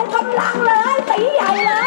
một thùng lăn lên tỷ dày lên